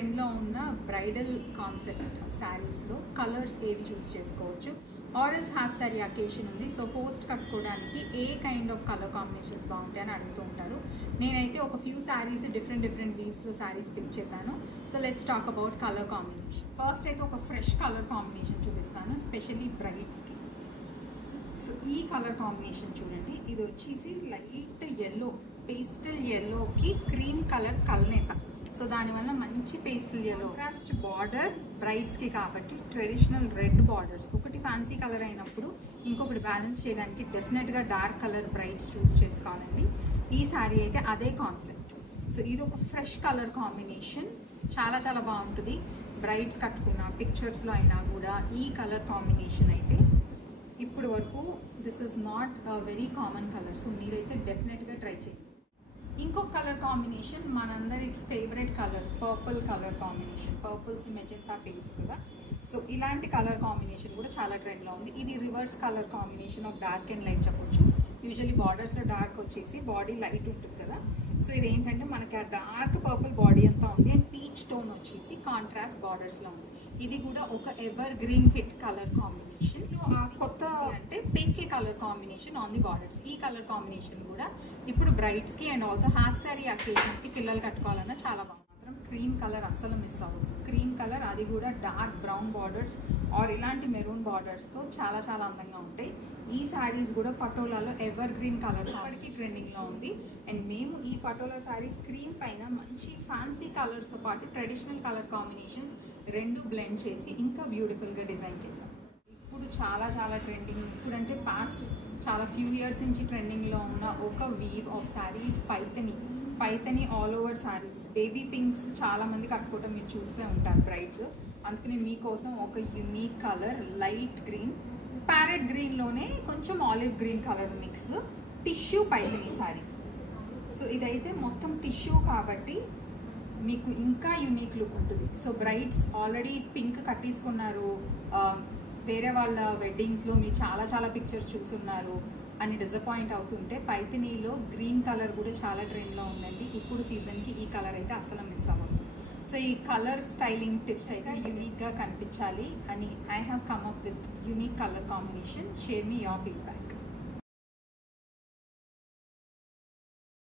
ట్రెండ్లో ఉన్న bridal concept శారీస్లో కలర్స్ ఏవి చూస్ చేసుకోవచ్చు. ఆరెల్స్ హాఫ్ శారీ అకేషన్ ఉంది, సో పోస్ట్ కట్టుకోవడానికి ఏ కైండ్ ఆఫ్ కలర్ కాంబినేషన్స్ బాగుంటాయని అడుగుతూ ఉంటారు. నేనైతే ఒక ఫ్యూ శారీస్ డిఫరెంట్ వీవ్స్లో శారీస్ పిక్ చేశాను. So let's talk about colour combination. First అయితే ఒక ఫ్రెష్ కలర్ కాంబినేషన్ చూపిస్తాను, స్పెషల్లీ బ్రైడ్స్కి. సో ఈ కలర్ కాంబినేషన్ చూడండి, ఇది వచ్చేసి లైట్ ఎల్లో, పేస్టల్ ఎల్లోకి క్రీమ్ కలర్ కల్నేత. సో దానివల్ల మంచి పేస్టల్ ఎల్లో కాస్ట్ బార్డర్ బ్రైడ్స్కి కాబట్టి ట్రెడిషనల్ రెడ్ బార్డర్స్. ఒకటి ఫ్యాన్సీ కలర్ అయినప్పుడు ఇంకొకటి బ్యాలెన్స్ చేయడానికి డెఫినెట్గా డార్క్ కలర్ బ్రైడ్స్ చూస్ చేసుకోవాలండి. ఈ శారీ అయితే అదే కాన్సెప్ట్. సో ఇది ఒక ఫ్రెష్ కలర్ కాంబినేషన్, చాలా బాగుంటుంది. బ్రైడ్స్ కట్టుకున్న పిక్చర్స్లో అయినా కూడా ఈ కలర్ కాంబినేషన్ అయితే ఇప్పుడు వరకు this is not very common colour. So మీరైతే డెఫినెట్గా ట్రై చేయండి. ఇంకొక కలర్ కాంబినేషన్ మనందరికి favourite colour, purple colour combination. Purples magenta pinks కదా. సో ఇలాంటి కలర్ కాంబినేషన్ కూడా చాలా ట్రెండ్లో ఉంది. ఇది reverse colour combination of dark and light చెప్పొచ్చు. యూజువల్లీ బార్డర్స్లో డార్క్ వచ్చేసి బాడీ లైట్ ఉంటుంది కదా. సో ఇది ఏంటంటే మనకి ఆ డార్క్ పర్పుల్ బాడీ అంతా ఉంది అండ్ పీచ్ టోన్ వచ్చేసి కాంట్రాస్ట్ బార్డర్స్లో ఉంది. ఇది కూడా ఒక ever green hit colour combination. కొత్త అంటే pastel colour combination on the borders. ఈ కలర్ కాంబినేషన్ కూడా ఇప్పుడు బ్రైడ్స్కి అండ్ ఆల్సో హాఫ్ శారీ అకేషన్స్కి పిల్లలు కట్టుకోవాలన్నా చాలా బాగుంది. మాత్రం క్రీమ్ కలర్ అస్సలు మిస్ అవ్వదు. క్రీమ్ కలర్, అది కూడా డార్క్ బ్రౌన్ బార్డర్స్ ఆర్ ఇలాంటి మెరూన్ బార్డర్స్తో చాలా అందంగా ఉంటాయి. ఈ శారీస్ కూడా పటోలాలో ఎవర్ గ్రీన్ కలర్ ఇప్పటికీ ట్రెండింగ్లో ఉంది. అండ్ మేము ఈ పటోలా శారీస్ క్రీమ్ పైన మంచి ఫ్యాన్సీ కలర్స్తో పాటు ట్రెడిషనల్ కలర్ కాంబినేషన్స్ రెండు బ్లెండ్ చేసి ఇంకా బ్యూటిఫుల్గా డిజైన్ చేసాం. ఇప్పుడు చాలా ట్రెండింగ్, ఇప్పుడంటే పాస్ట్ చాలా ఫ్యూ ఇయర్స్ నుంచి ట్రెండింగ్లో ఉన్న ఒక weave of saris Paithani all over saris. Baby pinks చాలామంది కట్టుకోవడం మీరు చూస్తూ ఉంటారు బ్రైడ్స్. అందుకని మీకోసం ఒక unique colour light green, parrot గ్రీన్లోనే కొంచెం olive green colour mix, tissue Paithani sari. So ఇదైతే మొత్తం టిష్యూ కాబట్టి మీకు ఇంకా యూనిక్ లుక్ ఉంటుంది. సో బ్రైడ్స్ ఆల్రెడీ పింక్ కట్టేసుకున్నారు, వేరే వాళ్ళ వెడ్డింగ్స్లో మీరు చాలా పిక్చర్స్ చూస్తున్నారు అని డిసప్పాయింట్ అవుతుంటే పైతనీలో గ్రీన్ కలర్ కూడా చాలా ట్రెండ్లో ఉందండి. ఇప్పుడు సీజన్కి ఈ కలర్ అయితే అస్సలు మిస్ అవ్వద్దు. సో ఈ కలర్ స్టైలింగ్ టిప్స్ అయితే యూనిక్గా కనిపించాలి అని I have come up with unique colour combination. Share me your feedback.